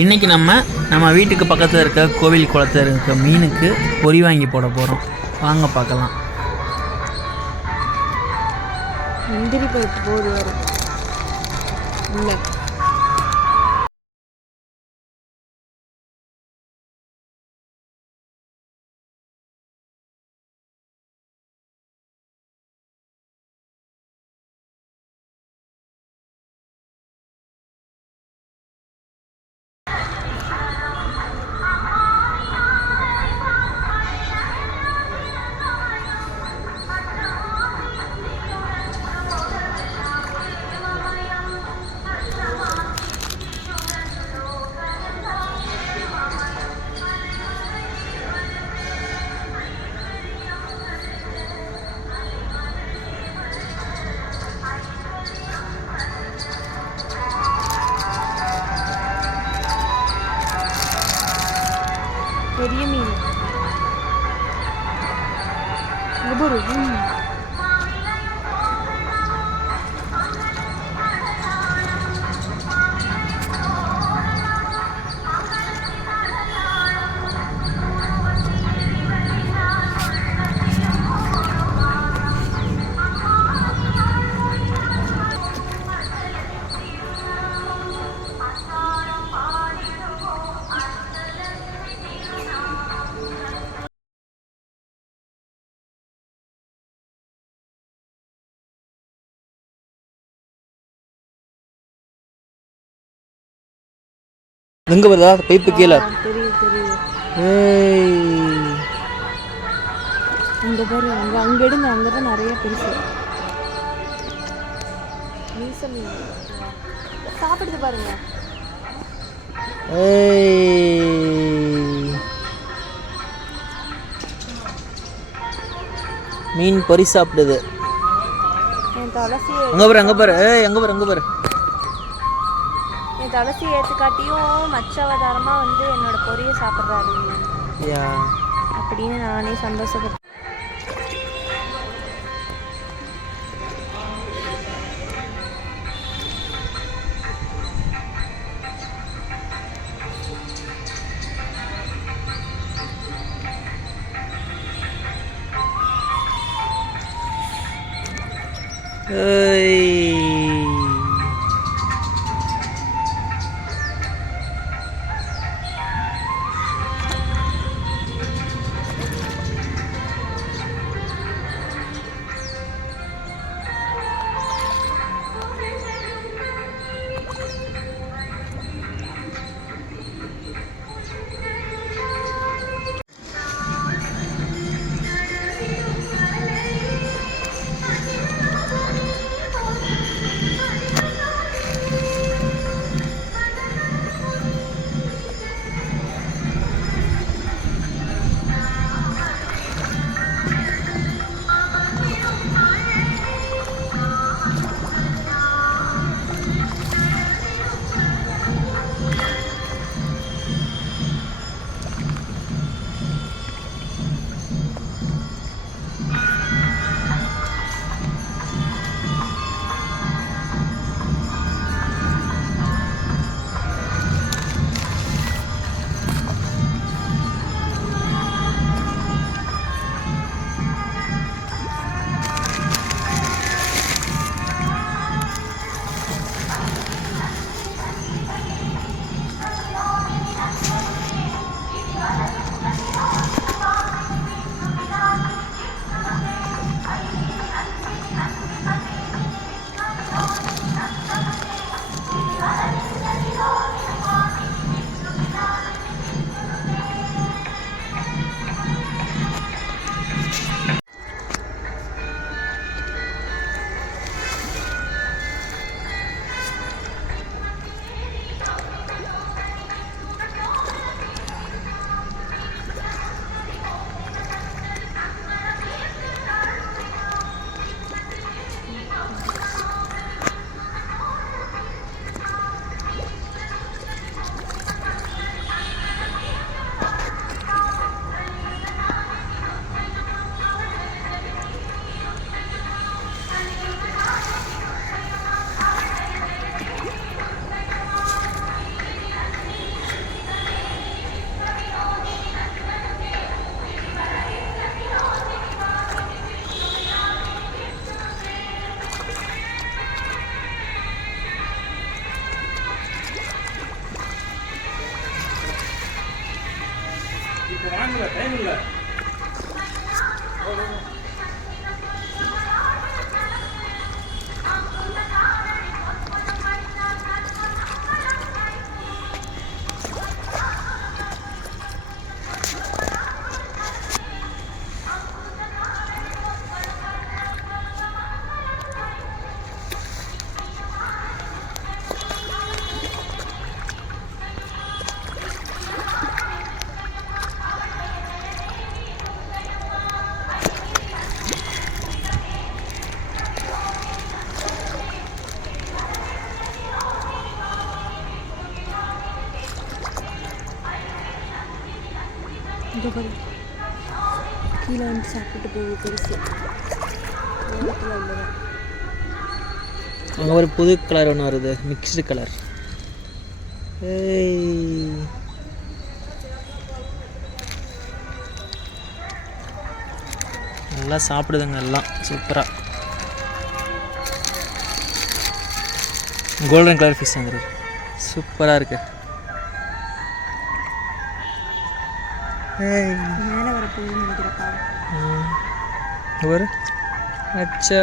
இன்றைக்கி நம்ம நம்ம வீட்டுக்கு பக்கத்தில் இருக்க கோவில் குளத்தில் இருக்க மீனுக்கு பொறி வாங்கி போட போகிறோம் வாங்க பார்க்கலாம். முந்திரி பருப்பு போது வரும். எங்கே வருதா? பைப்பு கீழே. அங்க பாரு அங்க அங்க எடுங்க அங்கதான் நிறைய பெருசு. சாப்பிடுது பாருங்க. ஏய். மீன் பொறி சாப்பிடுது. அங்கே பாரு அங்கே பாரு. ஏய் அங்கே பாரு அங்கே பாரு. துளசி ஏத்துக்காட்டியும் மச்சாவதாரமா வந்து என்னோட பொரிய சாப்பிட்றாரு. அப்படின்னு நானே சந்தோஷப்பட்டேன் ஏய். இப்போ வாங்கல டைம் இல்லை. இது பாரு. கீழே வந்து சாப்பிட்டு போகுது பெருசு. அங்கே ஒரு புது கலர் ஒன்று வருது. மிக்ஸ்டு கலர் ஏய். நல்லா சாப்பிடுதுங்க எல்லாம். சூப்பராக கோல்டன் கலர் ஃபிஷ் வந்துருக்கு சூப்பராக இருக்குது மேலே வர போகுதுன்னு நினைக்கிறப்பா ஒரு அச்சா.